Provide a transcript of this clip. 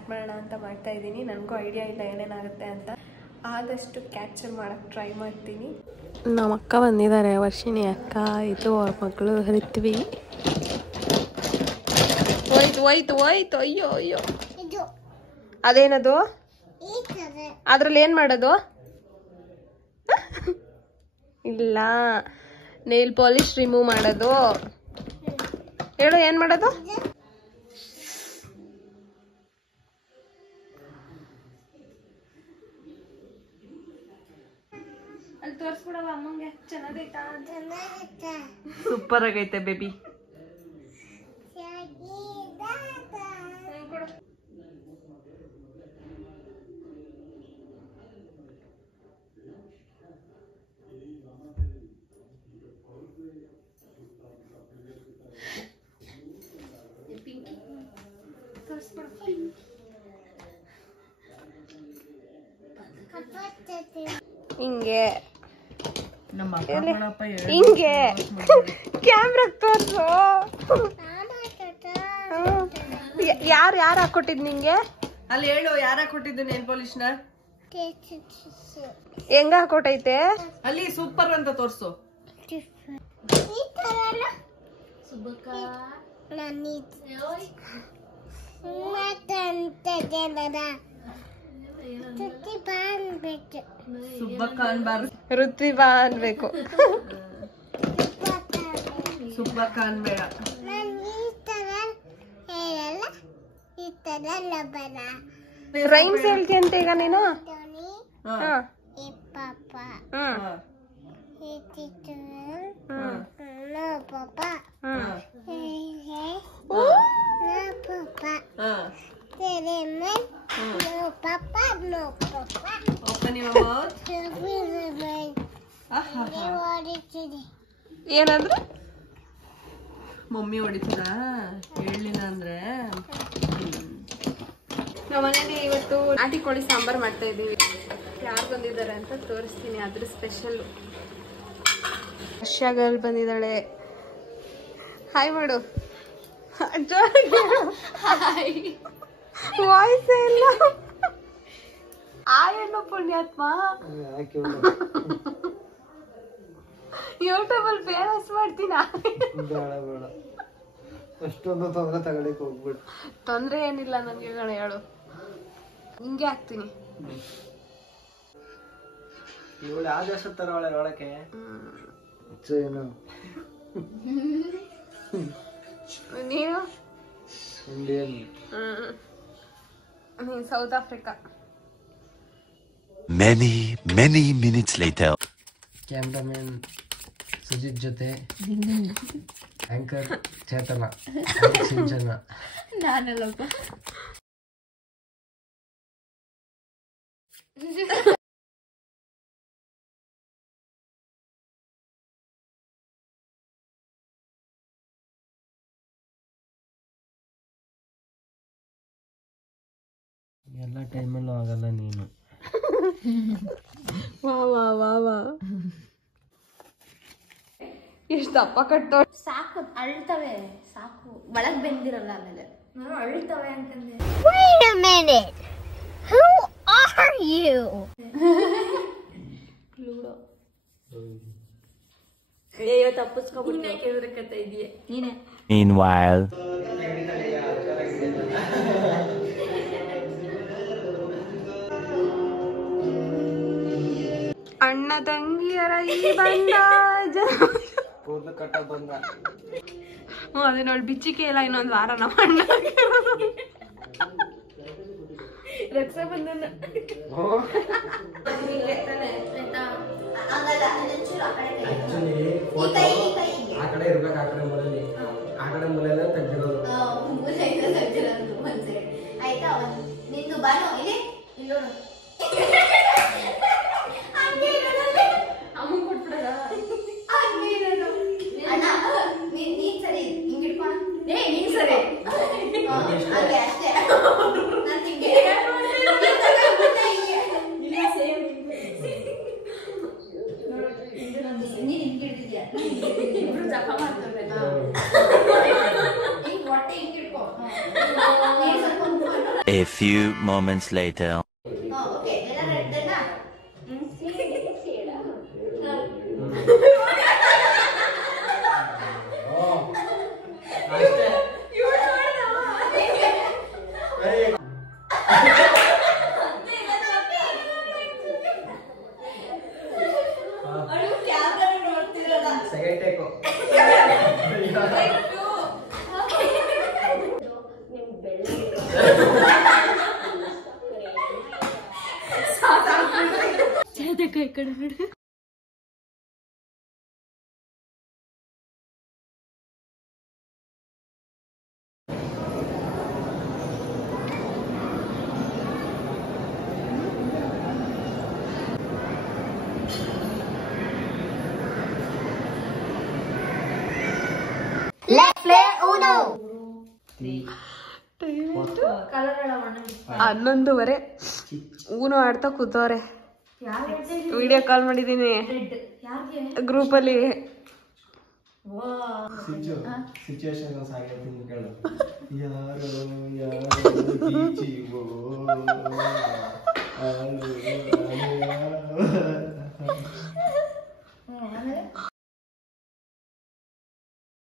Start ಮಾಡೋಣ ಅಂತ ಮಾಡ್ತಾ ಇದ್ದೀನಿ. ನನಗೂ ಐಡಿಯಾ ಇಲ್ಲ ಏನೇನಾಗುತ್ತೆ ಅಂತ. ಆದಷ್ಟು ಕ್ಯಾಪ್ಚರ್ ಮಾಡೋಕ್ಕೆ ಟ್ರೈ ಮಾಡ್ತೀನಿ. ನಮ್ಮ ಅಕ್ಕ ಬಂದಿದ್ದಾರೆ, ವರ್ಷಿಣಿ ಅಕ್ಕ. ಇದು ಅವ್ರ ಮಗಳು ರಿತ್ವಿ. ಹೋಯ್ತು ಹೋಯ್ತು ಹೋಯ್ತು. ಅಯ್ಯೋ ಅಯ್ಯೋ, ಅದೇನದು? ಅದ್ರಲ್ಲಿ ಏನು ಮಾಡೋದು? ಇಲ್ಲ, ನೇಲ್ ಪಾಲಿಶ್ ರಿಮೂವ್ ಮಾಡೋದು. ಹೇಳು, ಏನು ಮಾಡೋದು? ಅಲ್ಲಿ ತೋರಿಸ್ಬಿಡವ ಅಮ್ಮಂಗೆ. ಚೆನ್ನಾಗೈತಾ? ಸೂಪರ್ ಆಗೈತೆ ಬೇಬಿ. ಹಿಂಗೆ ಹಿಂಗೆ ಕ್ಯಾಮ್ರಾ ತೋರ್ಸು. ಯಾರು ಹಾಕೊಟ್ಟಿದ್ ನಿಂಗೆ? ಅಲ್ಲಿ ಹೇಳು, ಯಾರು ಹಾಕೊಟ್ಟಿದ್ದು ನೇಲ್ ಪಾಲಿಶ್ನ? ಹೆಂಗ ಹಾಕೊಟ್ಟೈತೆ? ಅಲ್ಲಿ ಸೂಪರ್ ಅಂತ ತೋರ್ಸು. ಋತ್ವಿಬಾ ಅನ್ಬೇಕು. ಸುಬ್ಬಕ್ಕ ಅನ್ಬೇಡ. ರೈಮ್ಸ್ ಹೇಳ್ತೀಯಂತ ಈಗ ನೀನು? ಏನಂದ್ರೆ ಮಮ್ಮಿ ಹೊಡಿತೀರಾ ಹೇಳಲಿಲ್ಲ ಅಂದ್ರೆ? ನಮ್ಮ ಮನೇಲಿ ಇವತ್ತು ನಾಟಿ ಕೋಳಿ ಸಾಂಬಾರ್ ಮಾಡ್ತಾ ಇದೀವಿ. ಯಾರು ಬಂದಿದ್ದಾರೆ ಅಂತ ತೋರಿಸ್ತೀನಿ. ಅದ್ರ ಸ್ಪೆಷಲ್ ರಷ್ಯಾ ಗರ್ಲ್ ಬಂದಿದ್ದಾಳೆ. ಹಾಯ್ ಮಾಡು. ವಾಯ್ಸ್ ಇಲ್ಲ. ಆಯೇನು ಪುಣ್ಯಾತ್ಮ. ಯೂಟ್ಯೂಬ್ ಅಲ್ಲಿ ಫೇಮಸ್ ಮಾಡ್ತೀನ. ಅಷ್ಟೊಂದು ತೊಂದರೆ ತಗೊಳ್ಳಿಕ್ಕೆ ಹೋಗ್ಬಿಡು. ತೊಂದ್ರೆ ಏನಿಲ್ಲ ನನ್ಗೆ ಗಣ, ಹೇಳು. ಹಿಂಗೆ ಹಾಕ್ತೀನಿ. ಇವಳು ಯಾವ ದೇಶ ತರವಳೆ ಒಳಕ್ಕೆ? ಏನು ನೀನು? ಇಂಡಿಯನ್. ನೀನು South Africa. Many minutes later. Cameraman Sujith ಜೊತೆ ಆಂಕರ್ ಚೇತನ ಸಿಂಚನ. ನಾನೆಲ್ಲಪ್ಪ. ಎಲ್ಲ ಟೈಮಲ್ಲೂ ಆಗಲ್ಲ ನೀನು. ವಾ ವಾ ವಾ ವಾ, ಎಷ್ಟು ದಪ್ಪ ಕಟ್ಟೋ. ಸಾಕು, ಅಳ್ತವೆ. ಸಾಕು, ಒಳಗ್ ಬೆಂದಿರಲ್ಲ. ಆಮೇಲೆ ಅಳ್ತವೆ ಅಂತಂದೆ. Wait a minute. Who are you? Ludo. ಅಯ್ಯೋ, ತಪ್ಪಿಸ್ಕೊಬಿಟ್ಟು ಕೇಳಿದ್ರಕತ್ತ ಇದೆಯೇ ನೀನೆ. Meanwhile. ಅಣ್ಣ ತಂಗಿಯರ ಈ ಬಂದ ಕೂದಲು ಕಟ್ಟ ಬಂದ. ಅದೇ ನೋಡಿ, ಬಿಚ್ಚಿಕೆ ಇಲ್ಲ. ಇನ್ನೊಂದು ವಾರ ನಮ್ಮ ಅಣ್ಣ ರಕ್ಷಾ ಬಂಧನ. ಆ ಕಡೆ ಇರ್ಬೇಕು, ಆ ಕಡೆ ಮೂಲೆಯಲ್ಲಿ. ಆ ಕಡೆ ಮೂಲೆಯಲ್ಲ ತೆಗ್ದಿರೋದು. ಆಯ್ತಾ? ನಿಂದು ಬಾನು ಇಲ್ಲಿ ಇಲ್ಲೋಡು. ಅಮ್ಮ ಕೊಟ್ಬಿಡದ ಅಣ್ಣ. ನೀನ್ ಸರಿ ಹಿಂಗಿಡ್ಕೊ. ನೀನ್ ಸರಿ ಅಷ್ಟೇ ಅಷ್ಟೇ. ನಾನು ಹಿಂಗೆ ನೀನ್ ಹಿಂಗಿಡ್ತಿದ್ಯಾ? ಇಬ್ರು ಜಪ ಮಾಡ್ತಾರೆ. ಹಿಂಗ್ ಹೊಟ್ಟೆ ಹಿಂಗಿಡ್ಕೊ. A few moments later. Okay ಎಲ್ಲ ರೆಡ್ಡನಾ ಸೆಕೆಂಡ್ ಟೇಕು ಕೈ ಕಡೆ ನೋಡಿ. Let's play Uno. 11:30 ಊನು ಆಡ್ತಾ ಕೂತವ್ರೆ. ವಿಡಿಯೋ ಕಾಲ್ ಮಾಡಿದೀನಿ ಗ್ರೂಪಲ್ಲಿ. ಸಿಚುವೇಶನ್ ಸಾಗಿರ್ತೀನಿ ಕೇಳು.